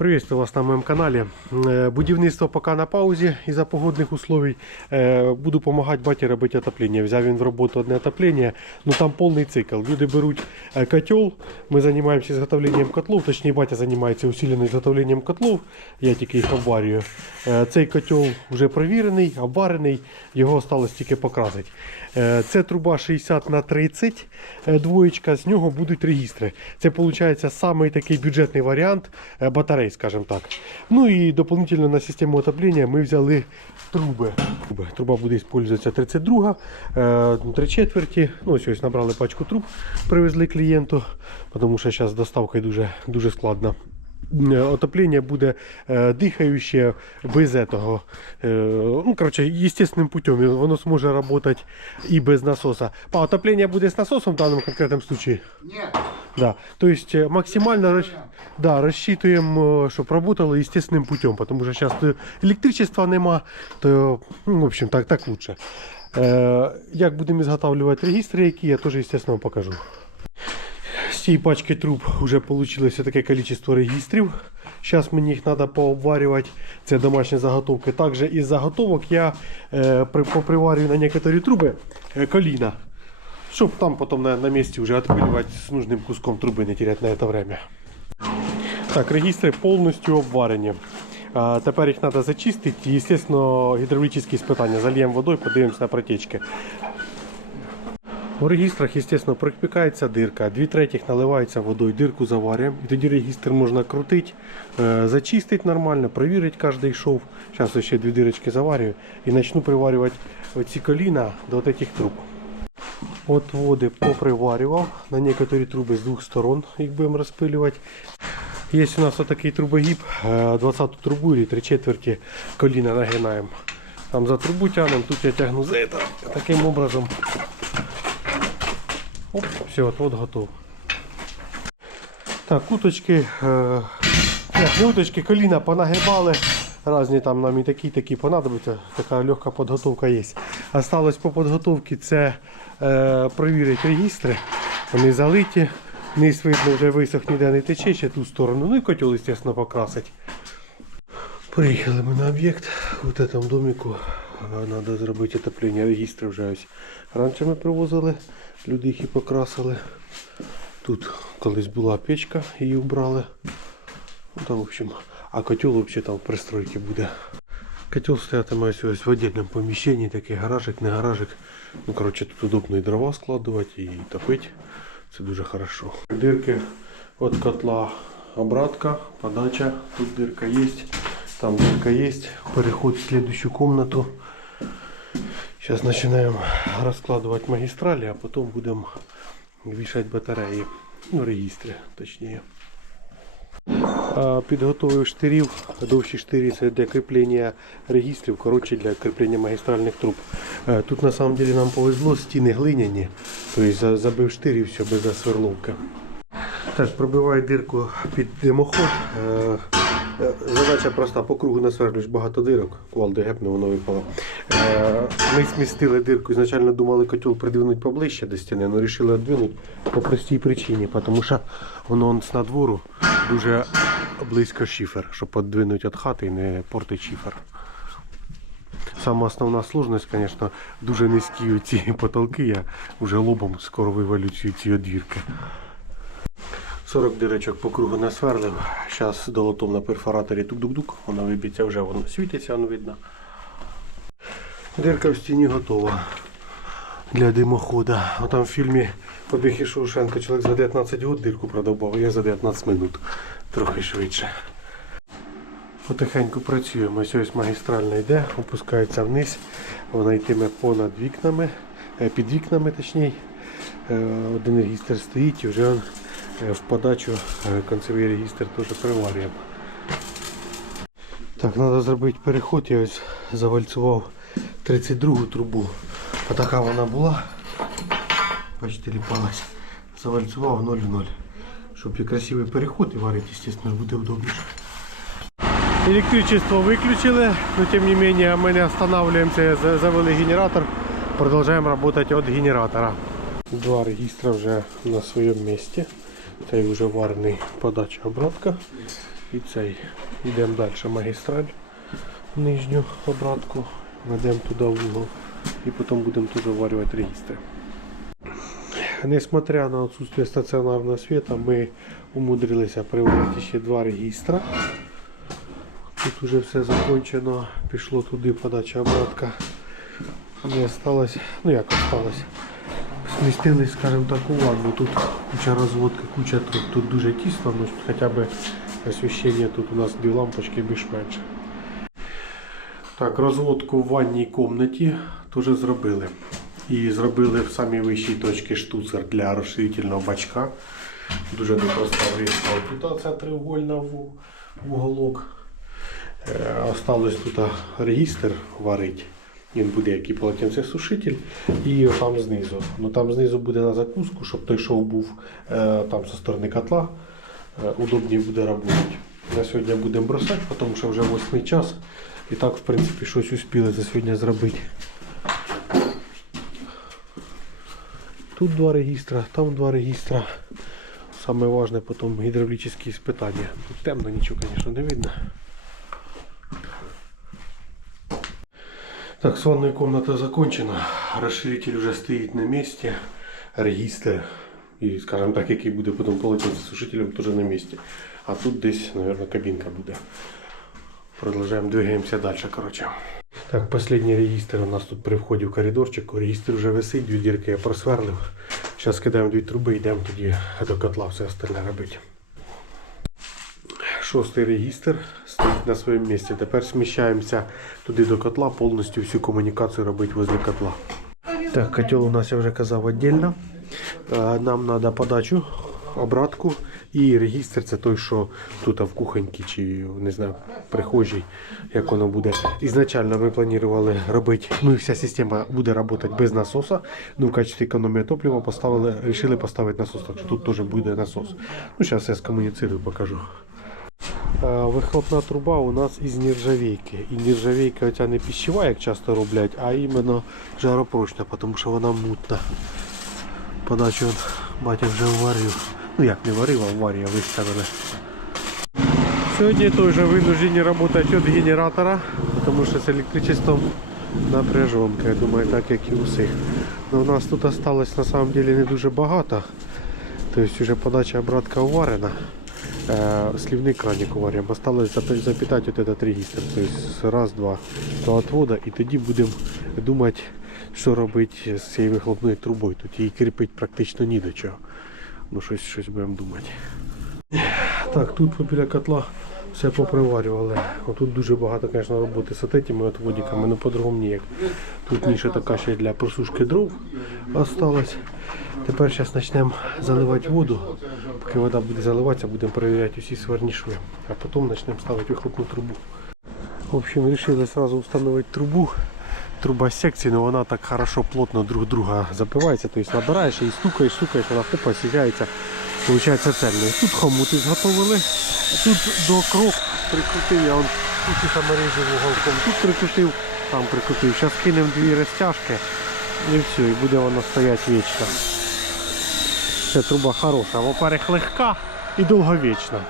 Приветствую вас на моем канале. Е, Будівництво поки на паузі із-за погодних условий. Е, Буду допомагати баті робити отоплення. Взяв він в роботу одне отоплення, ну там повний цикл. Люди беруть е, котел, ми займаємося зготовленням котлов, точніше батя займається усиленим зготовленням котлов, я тільки їх обварюю. Цей котел вже провірений, обварений, його осталось тільки покрасити. Е, Це труба 60 на 30 е, двоєчка, з нього будуть регістри. Це виходить самий такий бюджетний варіант е, батарей, скажімо так. Ну і дополнительно на систему отоплення ми взяли труби. Труба буде використовуватися 32, е, 3 четверті. Ну, ось ось набрали пачку труб, привезли клієнту, тому що зараз з доставкою дуже, дуже складно. Е, Отоплення буде е, дихаюче без этого. Е, ну, короче, естественным путем. Воно зможе працювати і без насоса. А отоплення буде з насосом в даному конкретному случае? Нет, Да. То есть э, максимально рас- да, рассчитываем, э, чтобы работало естественным путем, потому что сейчас электричества нема, то, ну, в общем, так, так лучше. Е, як будемо изготавливать регістри, які я теж, естественно, вам покажу. З цієї пачки труб вже вийшло таке кількість регістрів. Зараз мені їх треба пообварювати. Це домашні заготовки. Також із заготовок я е, при, поприварюю на некоторі труби е, коліна. Щоб там потім на, на місці вже відпилювати з нужним куском труби, не теряти на це время. Так, регістри повністю обварені. А, тепер їх треба зачистити. І, звісно, гідравлічні спитання. Зальємо водою, подивимося на протічки. У регістрах, звісно, припікається дирка. Дві третіх наливається водою, дирку заварюємо. І тоді регістр можна крутити, е, зачистити нормально, перевірити кожний шов. Зараз ще дві дирочки заварюю і почну приварювати оці коліна до цих труб. От води поприварював. На некоторі труби з двох сторон їх будемо розпилювати. Є у нас отакий трубогіб, е, 20 трубу і 3 четверті коліна нагинаємо. Там за трубу тягнемо, тут я тягну за это. Таким образом. Оп, все, от, от готов. Так, уточки, е, не, уточки, коліна понагибали. Разні там нам і такі, і такі понадобиться. Така легка підготовка є. Осталось по підготовці це е, перевірити регістри. Вони залиті. Низ видно, вже висох ніде не тече, ще ту сторону. Ну і котел, звісно, покрасить. Приїхали ми на об'єкт. У цьому домику треба зробити отоплення. Регістри вже ось. Раніше ми привозили, люди їх і покрасили. Тут колись була печка, її вбрали. Ну, там, в общем, а котел взагалі там в пристройці буде. Котел стоятиме ось ось в отдельном поміщенні, такий гаражик, не гаражик. Ну, коротше, тут удобно і дрова складувати, і топити. Це дуже хорошо. Дирки від котла обратка, подача. Тут дирка є, там дирка є. Переход в следующую комнату. Сейчас начинаем раскладывать магистрали, а потом будем вешать батареї. Ну, регістри, точніше. Підготовив штирів, довші штирі це для кріплення регістрів, коротше для кріплення магістральних труб. Тут на самом деле нам повезло, стіни глиняні, тобто за- забив штир і все без засверловки. Так, пробиваю дирку під димоход. Задача проста, по кругу насверлюєш багато дирок, кувалди гепне, воно випало. Е, Ми змістили дирку, ізначально думали котел придвинути поближче до стіни, але вирішили віддвинути по простій причині, тому що воно он з надвору дуже близько шифер, щоб віддвинути від хати і не портить шифер. Сама основна сложність, звісно, дуже низькі ці потолки. Я вже лобом скоро вивалю ці одвірки. 40 дирочок по кругу насверлив. Зараз долотом на перфораторі тук-дук-дук. Воно виб'ється вже, воно світиться, воно видно. Дирка в стіні готова для димохода. А там в фільмі Побіг із Шоушенка чоловік за 19 років дирку продовбав, я за 19 минут. Трохи швидше. Потихеньку працюємо. Ось ось магістральна йде, опускається вниз. Вона йтиме понад вікнами, е, під вікнами точніше. Е, Один регістр стоїть і вже в подачу е, концевий регістр теж приварюємо. Так, треба зробити переход. Я ось завальцював 32 трубу. Отака вона була. Бачите, ліпалась. Завальцював 0 в 0. Щоб і красивий переход і варити, звісно, буде удобніше. Электричество выключили, но тем не менее мы не останавливаемся, за- завели генератор, продолжаем работать от генератора. Два регистра вже на своєму місці. це вже варений подача обратка. І цей. Йдемо далі магістраль. Нижню обратку. Ведемо туди в угол. І потім будемо тут варювати регістри. Несмотря на отсутствие стаціонарного света, ми умудрилися приварити ще два регістра. Тут уже все закончено, пішло туди подача обратка. Не осталось, ну як осталось. Смістили, скажімо так, у ванну. Тут куча розводки, куча труб. Тут дуже тісно, ну хоча б освіщення тут у нас дві лампочки більш-менш. Так, розводку в ванній кімнаті теж зробили. І зробили в самій вищій точці штуцер для розширительного бачка. Дуже непроста вирізка. Тут ця треугольна в в уголок. Е, Осталось тут регістр варить. Він буде як і полотенцесушитель, і там знизу. Ну там знизу буде на закуску, щоб той шов був е, там зі сторони котла. Е, удобніше буде працювати. На сьогодні будемо бросати, тому що вже 8 час. І так, в принципі, щось успіли за сьогодні зробити. Тут два регістра, там два регістра. Саме важне потім гідравлічні испытання. Тут темно, нічого, звісно, не видно. Так, с ванной комната закончена. Расширитель уже стоит на месте. Регистр і, скажімо так, який буде потім полотенце сушителем, теж на місці. А тут десь, мабуть, кабінка буде. Продовжуємо, двигаємося далі, коротше. Так, последній регістр у нас тут при вході в коридорчик. Регістр вже висить, дві дірки я просверлив. Зараз кидаємо дві труби, йдемо тоді до котла все остальне робити. Шостий регістр стоїть на своєму місці. Тепер сміщаємося туди до котла, повністю всю комунікацію робити возле котла. Так, котел у нас я вже казав віддільно. Е, Нам треба подачу, обратку і регістр це той, що тут в кухоньці чи не знаю, прихожій, як воно буде. Ізначально ми планували робити, ну і вся система буде працювати без насоса. Ну, в качестві економії топлива поставили, вирішили поставити насос, так що тут теж буде насос. Ну, зараз я скомуніцирую, покажу. Вихлопна труба у нас із нержавійки. І нержавійка оця не пищева, як часто роблять, а іменно жаропрочна, тому що вона мутна. Подачу батя вже варив. Ну як не варив, а варив, виставили. Сьогодні теж вынуждені працювати від генератора, тому що з електричеством напряженка, я думаю, так як і у всіх. Но у нас тут осталось на самом деле не дуже багато. Тобто вже подача обратка уварена. Э, сливний краник уварим. Осталось запи- запитать вот этот регистр. То есть раз, два, два отвода. І тоді будемо думати, що робити з цією вихлопною трубою. Тут її кріпити практично ні до чого. Ну щось, щось будемо думати. Так, тут біля котла все поприварювали. Тут дуже багато, звісно, роботи з цими отводиками, але по-другому ніяк. Тут ніша така ще для просушки дров осталась. Тепер зараз почнемо заливати воду. Поки вода буде заливатися, будемо перевіряти усі сварні шви. А потім почнемо ставити вихлопну трубу. В общем, вирішили сразу встановити трубу. Труба з секції, але вона так хорошо плотно друг друга запивається. Тобто набираєш і стукаєш, стукаєш, вона хопа сігається. Получається цельною. Тут хомути зготовили. Тут до крок прикрутив, я он тут і саморіжу уголком. Тут прикрутив, там прикрутив. Зараз кинемо дві розтяжки і все, і буде вона стояти вічно. Ця труба хороша. Во-первых, легка і довговічна.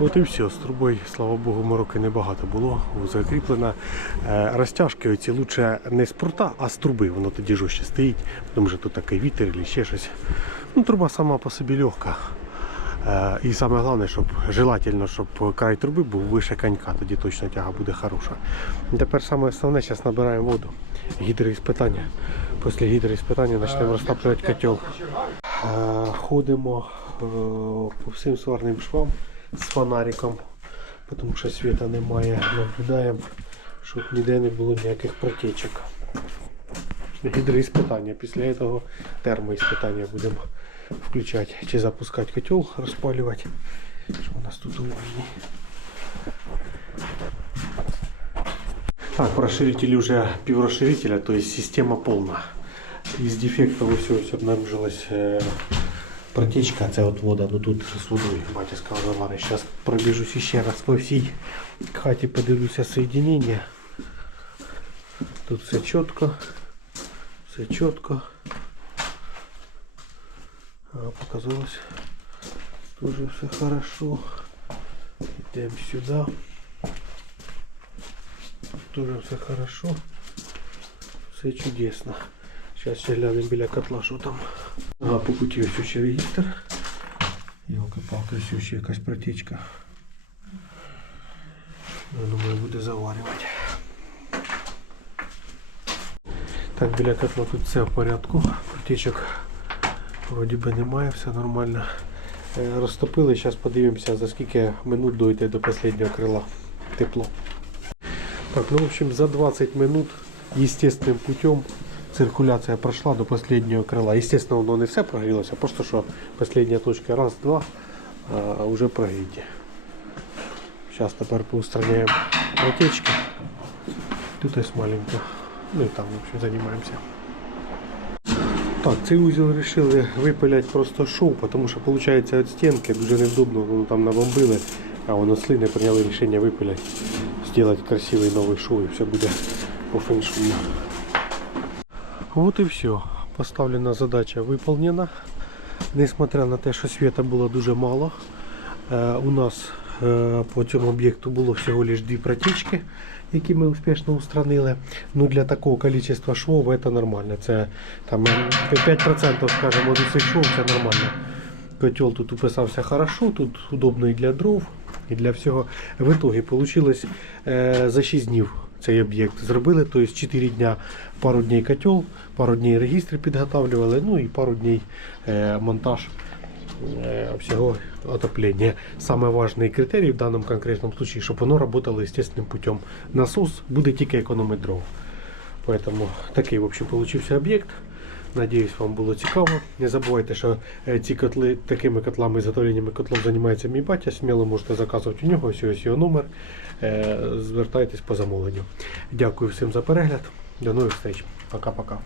От і все, з трубою, слава Богу, мороки небагато було, закріплена. Е, Розтяжки оці лучше не з прута, а з труби. Воно тоді жорстче стоїть, тому що тут такий вітер чи ще щось. Ну, труба сама по собі легка. Е, І саме головне, щоб желательно, щоб край труби був вище конька, тоді точно тяга буде хороша. Тепер саме основне, зараз набираємо воду. Гідроіспитання. Після гідроіспитання почнемо розтаплювати котел. Е, Ходимо е, по всім сварним швам з фонариком, тому що світа немає. Наблюдаємо, щоб ніде не було ніяких протечок. Гідроіспитання. Після цього термоіспитання будемо включати. Чи запускати котел, розпалювати. Що у нас тут у війні? Так, расширитель уже піврозширителя, то есть система полна. Из дефектов все, все обнаружилась э, протечка, це от вода, ну тут з водою, батя сказав, завари. Зараз пробіжусь ще раз по всій хаті, подивлюся соединення. Тут все чітко, все чітко. А, показалось, тоже все хорошо. Йдемо сюди. Тоже все хорошо. Все чудесно. Сейчас ще глянемо біля котла, що там. Ага, по путі ось ще регістр. Йолки-палки, ось ще якась протічка. Я думаю, буде заварювати. Так, біля котла тут все в порядку. Протічок вроді би немає, все нормально. Е, Розтопили, зараз подивимося, за скільки минут дойде до останнього крила. Тепло. Так, ну в общем за 20 минут естественным путем циркуляция прошла до последнего крыла. Естественно, воно не все прогрілося, просто що последня точка раз, два, а уже прогріті. Сейчас тепер поустраняємо протечки. Тут ось маленько. Ну і там, в общем, займаємося. Так, цей узел вирішили випиляти просто шов, тому що виходить від стінки дуже невдобно, воно там набомбили, а воно слини прийняли рішення випиляти, зробити красивий новий шов і все буде по феншую. Вот і все. Поставлена задача выполнена. Несмотря на те, що світа було дуже мало, е, у нас е, по цьому об'єкту було всього лиш дві протічки, які ми успішно устранили. Ну для такого кількості швов це нормально. Це там е, 5% скажімо, від цих швов це нормально. Котел тут уписався хорошо, тут удобно і для дров, і для всього. В итоге вийшло е, за 6 днів цей об'єкт зробили. Тобто 4 дня, пару днів котел, пару днів регістри підготавлювали, ну і пару днів е, монтаж е, всього отоплення. Самый важный критерій в даному конкретному случае, щоб воно работало естественним путем. Насос буде тільки економити дров. Поэтому такий, в общем, получився об'єкт. Надіюсь, вам було цікаво. Не забувайте, що е, ці котли такими котлами, заготовленнями котлом займається мій батя. Сміло можете заказувати у нього, ось ось його номер. Е, Звертайтесь по замовленню. Дякую всім за перегляд. До нових встреч. Пока-пока.